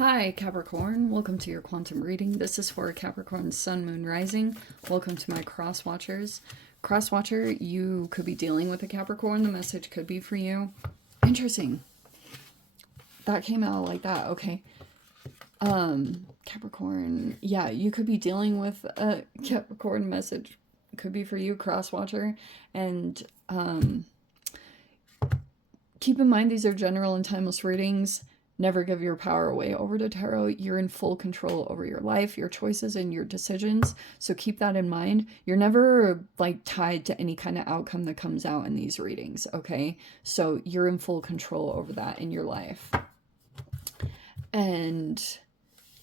Hi Capricorn, welcome to your quantum reading. This is for Capricorn Sun, Moon, Rising. Welcome to my cross watchers. Cross watcher, you could be dealing with a Capricorn. The message could be for you. Interesting. That came out like that. Okay. Capricorn. Yeah, you could be dealing with a Capricorn message. Could be for you, cross watcher. And keep in mind these are general and timeless readings. Never give your power away over to tarot. You're in full control over your life, your choices, and your decisions. So keep that in mind. You're never like tied to any kind of outcome that comes out in these readings, okay? So you're in full control over that in your life. And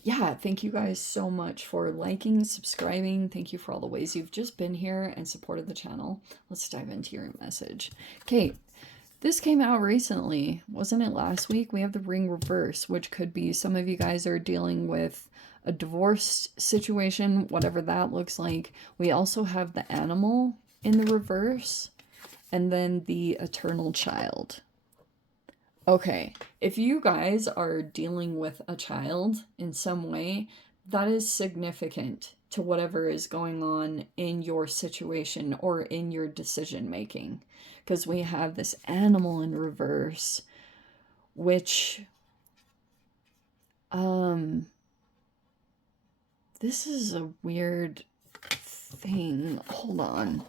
yeah, thank you guys so much for liking, subscribing. Thank you for all the ways you've just been here and supported the channel. Let's dive into your message. Okay. This came out recently, wasn't it last week? We have the ring reverse, which could be some of you guys are dealing with a divorce situation, whatever that looks like. We also have the animal in the reverse, and then the eternal child. Okay, if you guys are dealing with a child in some way, that is significant to whatever is going on in your situation or in your decision making. Because we have this animal in reverse, which, this is a weird thing. Hold on.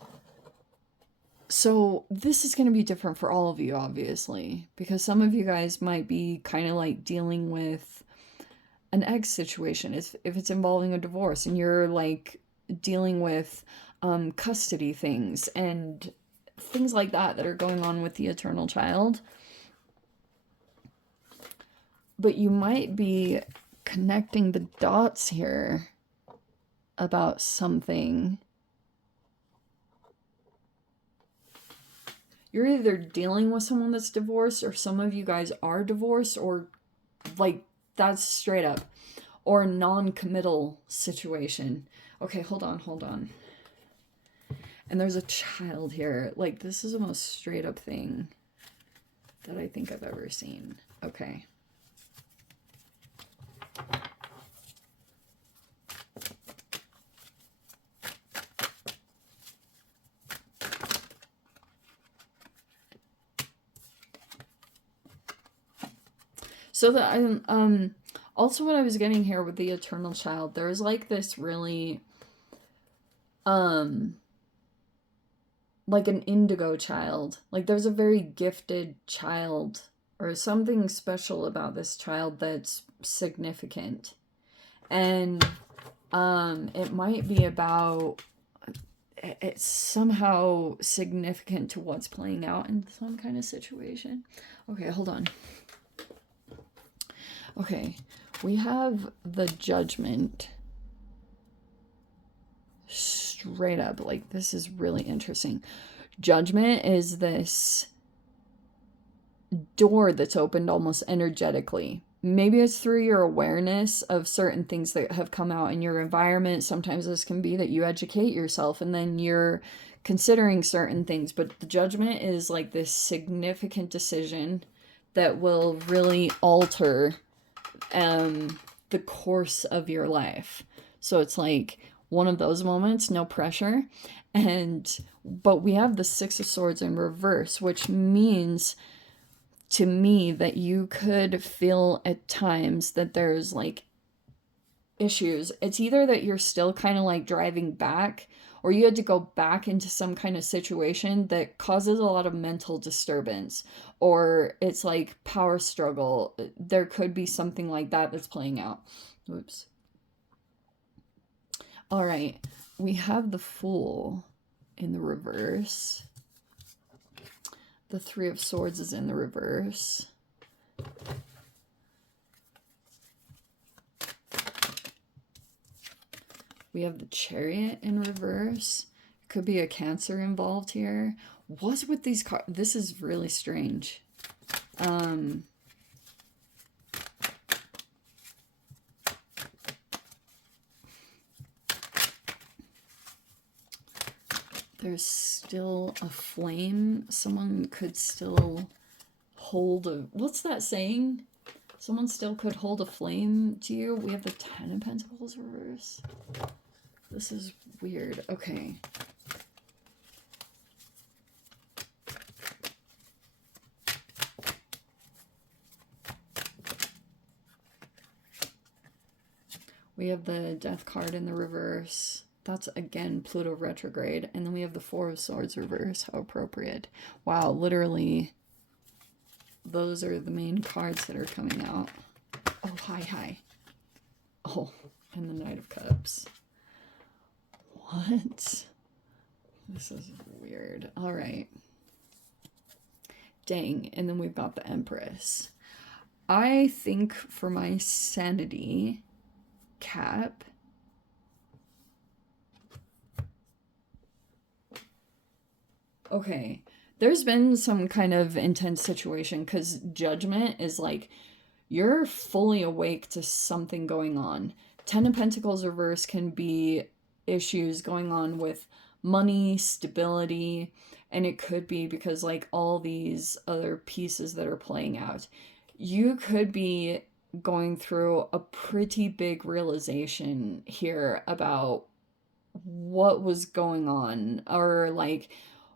So this is going to be different for all of you, obviously, because some of you guys might be kind of like dealing with an ex situation if it's involving a divorce, and you're like dealing with custody things and things like that are going on with the eternal child. But you might be connecting the dots here about something. You're either dealing with someone that's divorced, or some of you guys are divorced, or like that's straight up, or a non-committal situation. Okay, hold on. And there's a child here. Like, this is the most straight up thing that I think I've ever seen. Okay. So that also what I was getting here with the eternal child, there's like this really like an indigo child. Like there's a very gifted child or something special about this child that's significant. And it might be about, it's somehow significant to what's playing out in some kind of situation. Okay, hold on. Okay, we have the Judgment. Straight up, like, this is really interesting. Judgment is this door that's opened almost energetically. Maybe it's through your awareness of certain things that have come out in your environment. Sometimes this can be that you educate yourself and then you're considering certain things. But the Judgment is like this significant decision that will really alter the course of your life. So it's like one of those moments, no pressure. But we have the Six of Swords in reverse, which means to me that you could feel at times that there's like issues. It's either that you're still kind of like driving back, or you had to go back into some kind of situation that causes a lot of mental disturbance, or it's like power struggle. There could be something like that that's playing out. Oops. All right, we have the Fool in the reverse. The Three of Swords is in the reverse. We have the Chariot in reverse. Could be a Cancer involved here. What's with these cards? This is really strange. There's still a flame. Someone could still hold a... What's that saying? Someone still could hold a flame to you. We have the Ten of Pentacles reverse. This is weird. Okay. We have the Death card in the reverse. That's, again, Pluto retrograde. And then we have the Four of Swords reverse. How appropriate. Wow, literally, those are the main cards that are coming out. Oh, hi. Oh, and the Knight of Cups. What? This is weird. All right. Dang. And then we've got the Empress. I think for my sanity, Cap, okay, there's been some kind of intense situation because Judgment is like, you're fully awake to something going on. Ten of Pentacles reverse can be issues going on with money, stability, and it could be because like all these other pieces that are playing out. You could be going through a pretty big realization here about what was going on, or like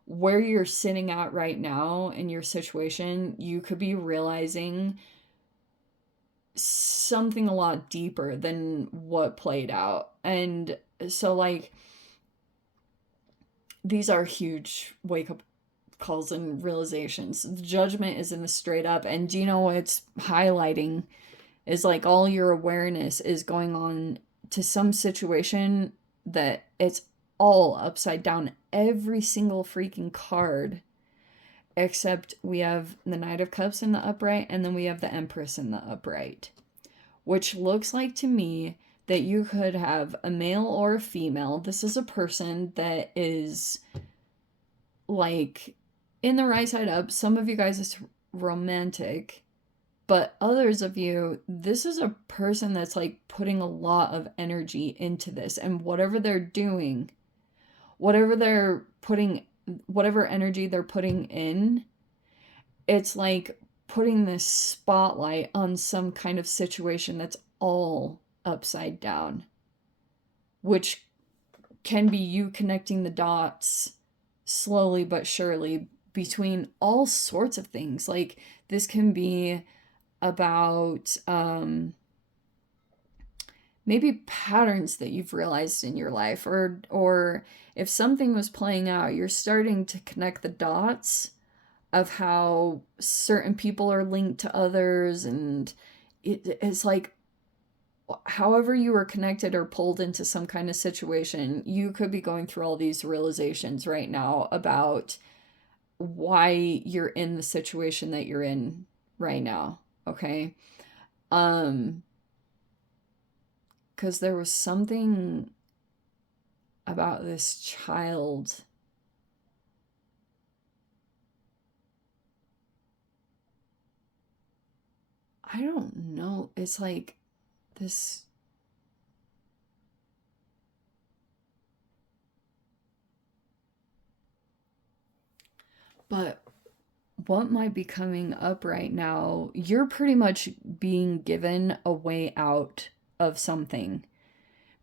where you're sitting at right now in your situation. You could be realizing something a lot deeper than what played out. And so like these are huge wake up calls and realizations. The Judgment is in the straight up, and do you know what it's highlighting is like all your awareness is going on to some situation that it's all upside down. Every single freaking card, except we have the Knight of Cups in the upright, and then we have the Empress in the upright, which looks like to me that you could have a male or a female. This is a person that is like in the right side up. Some of you guys it's romantic, but others of you, this is a person that's like putting a lot of energy into this, and whatever they're doing, whatever energy they're putting in, it's like putting this spotlight on some kind of situation that's all upside down, which can be you connecting the dots slowly but surely between all sorts of things. Like this can be about maybe patterns that you've realized in your life, or if something was playing out, you're starting to connect the dots of how certain people are linked to others, and it's like however you were connected or pulled into some kind of situation, you could be going through all these realizations right now about why you're in the situation that you're in right now. Okay. Because there was something about this child. I don't know. It's like this. But what might be coming up right now, you're pretty much being given a way out of something.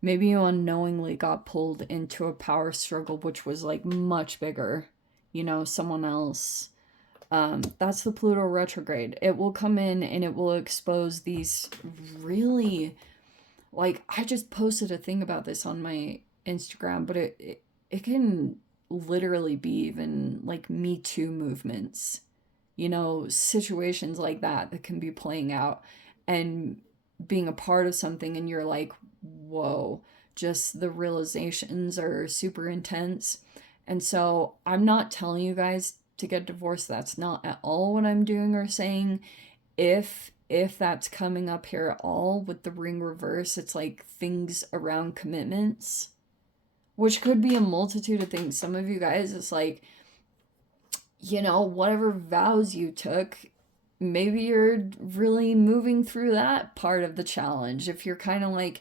Maybe you unknowingly got pulled into a power struggle, which was like much bigger, someone else. That's the Pluto retrograde. It will come in and it will expose these really, like, I just posted a thing about this on my Instagram, but it can literally be even like Me Too movements, situations like that can be playing out and being a part of something, and you're like, whoa, just the realizations are super intense. And so I'm not telling you guys to get divorced. That's not at all what I'm doing or saying. If that's coming up here at all with the ring reverse, it's like things around commitments, which could be a multitude of things. Some of you guys, it's like, whatever vows you took, maybe you're really moving through that part of the challenge. If you're kind of like,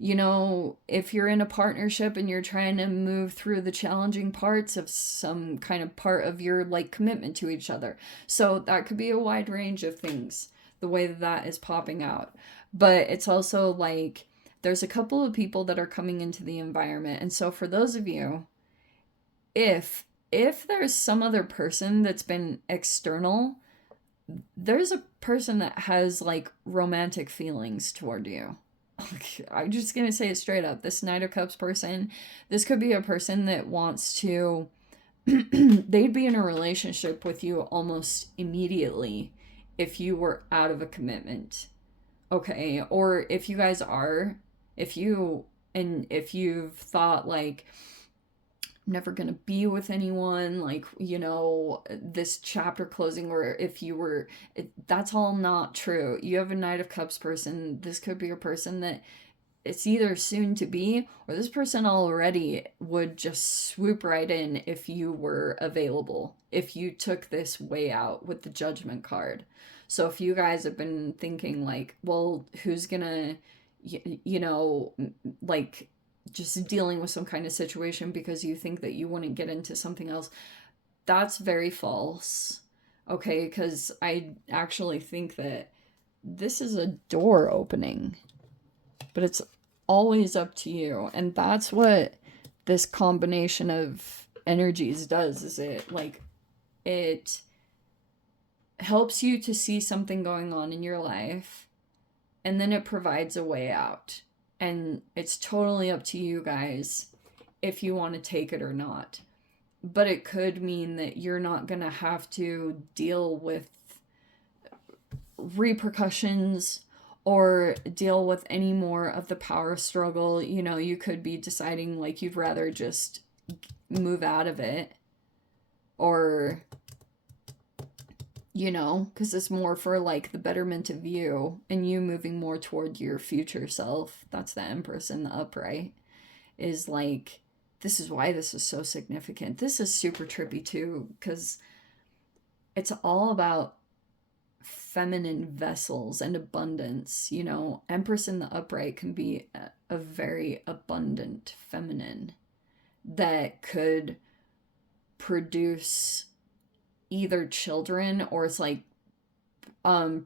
if you're in a partnership and you're trying to move through the challenging parts of some kind of part of your like commitment to each other. So that could be a wide range of things the way that that is popping out. But it's also like there's a couple of people that are coming into the environment. And so for those of you, if there's some other person that's been external, there's a person that has like romantic feelings toward you. I'm just gonna say it straight up. This Knight of Cups person, this could be a person that wants to, they'd be in a relationship with you almost immediately if you were out of a commitment. Okay. Or if you guys are, if you've thought like, never gonna be with anyone, like, you know, this chapter closing, or if you were, that's all not true. You have a Knight of Cups person. This could be a person that it's either soon to be, or this person already would just swoop right in if you were available, if you took this way out with the Judgment card. So if you guys have been thinking like, well, who's gonna, you know, like just dealing with some kind of situation because you think that you wouldn't get into something else, that's very false. Okay, because I actually think that this is a door opening, but it's always up to you. And that's what this combination of energies does, is it helps you to see something going on in your life, and then it provides a way out. And it's totally up to you guys if you want to take it or not. But it could mean that you're not going to have to deal with repercussions or deal with any more of the power struggle. You know, you could be deciding like you'd rather just move out of it, or, you know, because it's more for like the betterment of you and you moving more toward your future self. That's the Empress in the upright, is like, this is why this is so significant. This is super trippy too, because it's all about feminine vessels and abundance. You know, Empress in the upright can be a very abundant feminine that could produce either children, or it's like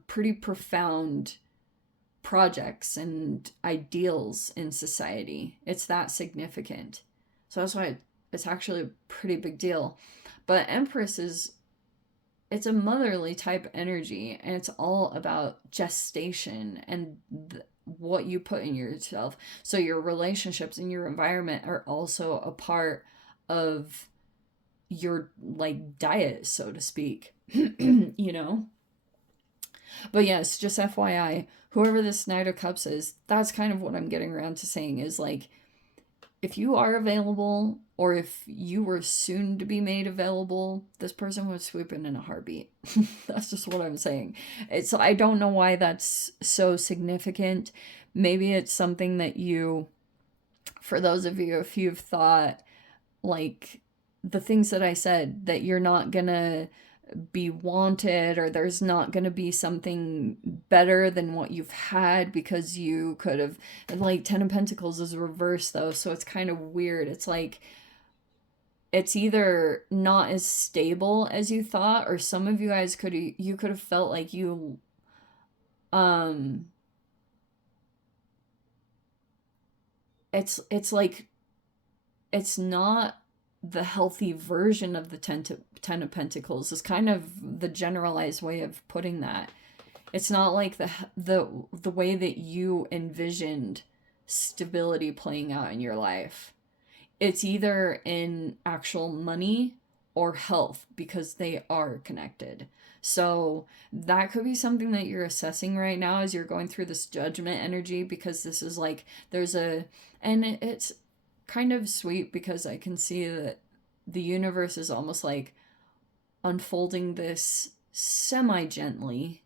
pretty profound projects and ideals in society. It's that significant. So that's why it's actually a pretty big deal. But Empress it's a motherly type energy, and it's all about gestation and what you put in yourself. So your relationships and your environment are also a part of your like diet, so to speak. You know? But yes, just FYI, whoever this Knight of Cups is, that's kind of what I'm getting around to saying, is like, if you are available, or if you were soon to be made available, this person would swoop in a heartbeat. That's just what I'm saying. I don't know why that's so significant. Maybe it's something that you, for those of you, if you've thought like the things that I said, that you're not gonna be wanted, or there's not going to be something better than what you've had because you could have, like, Ten of Pentacles is reversed though, so it's kind of weird. It's like it's either not as stable as you thought, or some of you guys could have felt like you it's like it's not the healthy version of the Ten of Pentacles is kind of the generalized way of putting that. It's not like the way that you envisioned stability playing out in your life. It's either in actual money or health, because they are connected. So that could be something that you're assessing right now as you're going through this Judgment energy, because this is like, and it's kind of sweet because I can see that the universe is almost like unfolding this semi-gently.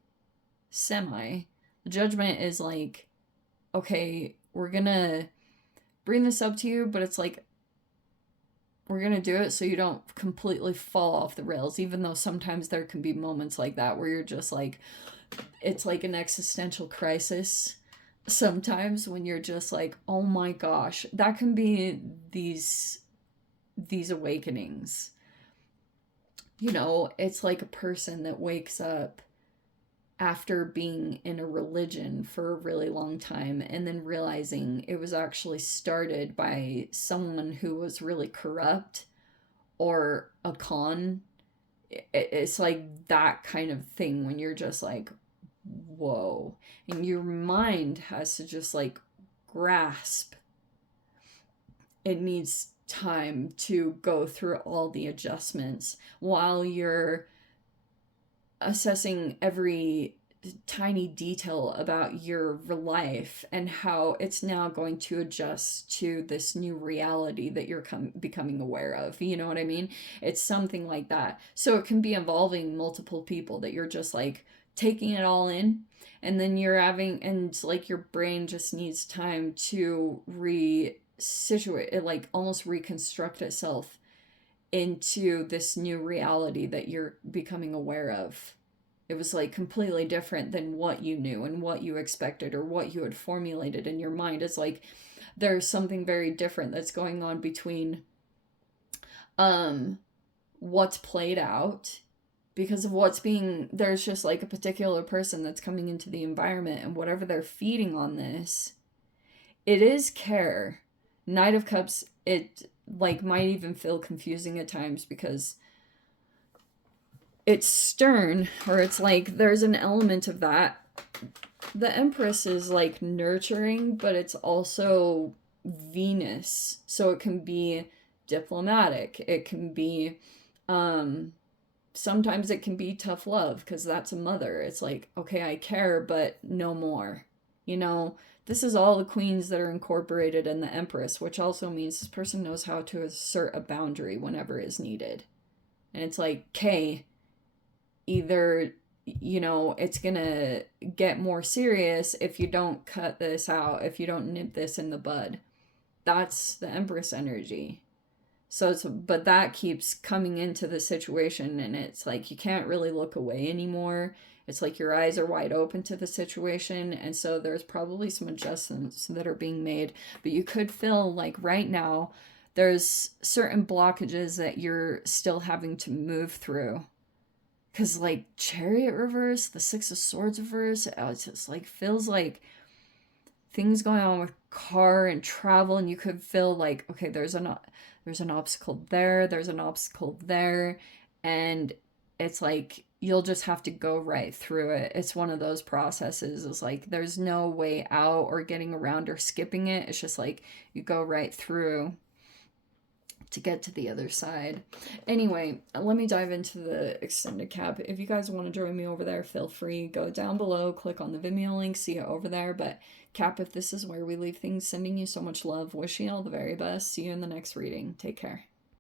The Judgment is like, okay, we're gonna bring this up to you, but it's like, we're gonna do it so you don't completely fall off the rails, even though sometimes there can be moments like that where you're just like, it's like an existential crisis sometimes, when you're just like, oh my gosh. That can be these awakenings. You know, it's like a person that wakes up after being in a religion for a really long time and then realizing it was actually started by someone who was really corrupt or a con. It's like that kind of thing when you're just like, whoa. And your mind has to just like grasp. It needs time to go through all the adjustments while you're assessing every tiny detail about your life and how it's now going to adjust to this new reality that you're becoming aware of. You know what I mean? It's something like that. So it can be involving multiple people that you're just like taking it all in, and then you're having, and like your brain just needs time to resituate it, like almost reconstruct itself into this new reality that you're becoming aware of. It was like completely different than what you knew and what you expected or what you had formulated in your mind. It's like there's something very different that's going on between what's played out because of what's being, there's just like a particular person that's coming into the environment, and whatever they're feeding on this, it is care. Knight of Cups, it like might even feel confusing at times because it's stern, or it's like there's an element of that. The Empress is like nurturing, but it's also Venus, so it can be diplomatic. It can be sometimes it can be tough love because that's a mother. It's like, okay, I care, but no more. You know, this is all the queens that are incorporated in the Empress, which also means this person knows how to assert a boundary whenever is needed. And it's like, okay, either, you know, it's gonna get more serious if you don't cut this out, if you don't nip this in the bud. That's the Empress energy. So it's, but that keeps coming into the situation, and it's like you can't really look away anymore. It's like your eyes are wide open to the situation, and so there's probably some adjustments that are being made. But you could feel like right now there's certain blockages that you're still having to move through. Because like Chariot reverse, the Six of Swords reverse, it just like feels like things going on with car and travel, and you could feel like, okay, there's an obstacle there, there's an obstacle there, and it's like you'll just have to go right through it. It's one of those processes. It's like there's no way out or getting around or skipping it. It's just like you go right through to get to the other side. Anyway, let me dive into the extended cap. If you guys want to join me over there, feel free. Go down below, click on the Vimeo link, see it over there. But Cap, if this is where we leave things, sending you so much love, wishing you all the very best. See you in the next reading. Take care.